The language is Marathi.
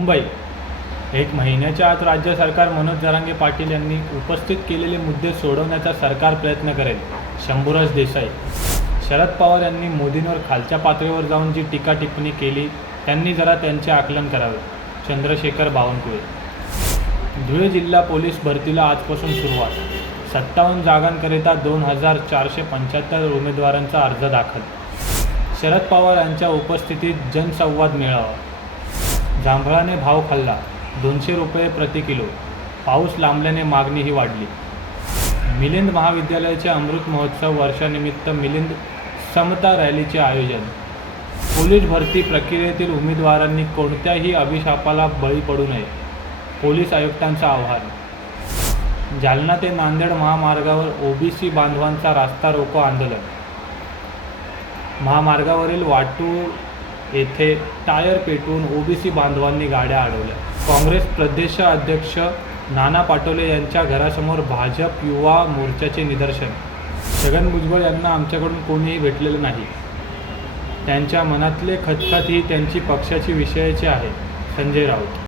मुंबई. एक महिन्याच्या आत राज्य सरकार मनोज जरांगे पाटील यांनी उपस्थित केलेले मुद्दे सोडवण्याचा सरकार प्रयत्न करेल. शंभूराज देसाई. शरद पवार यांनी मोदींवर खालच्या पातळीवर जाऊन जी टीका टिप्पणी केली त्यांनी जरा त्यांचे आकलन करावे. चंद्रशेखर बावनकुळे. धुळे जिल्हा पोलीस भरतीला आजपासून सुरुवात. 57 जागांकरिता 2475 उमेदवारांचा अर्ज दाखल. शरद पवार यांच्या उपस्थितीत जनसंवाद मेळावा. जांभळाने भाव खाल्ला. 200 रुपये प्रति किलो. पाऊस लांबल्याने मागणीही वाढली. मिलिंद महाविद्यालयाचे अमृत महोत्सव वर्षानिमित्त मिलिंद समता रॅलीचे आयोजन. पोलीस भरती प्रक्रियेतील उमेदवारांनी कोणत्याही अभिशापाला बळी पडू नये. पोलीस आयुक्तांचं आवाहन. जालना ते नांदेड महामार्गावर ओबीसी बांधवांचा रास्ता रोको आंदोलन. महामार्गावरील वाटूळ येथे टायर पेटवून ओबीसी बांधवांनी गाड्या अडवल्या. काँग्रेस प्रदेश अध्यक्ष नाना पाटोले यांच्या घरासमोर भाजप युवा मोर्चाचे निदर्शन. छगन भुजबळ यांना आमच्याकडून कोणीही भेटलेलं नाही. त्यांच्या मनातले खतखत ही त्यांची पक्षाची विषयाची आहे. संजय राऊत.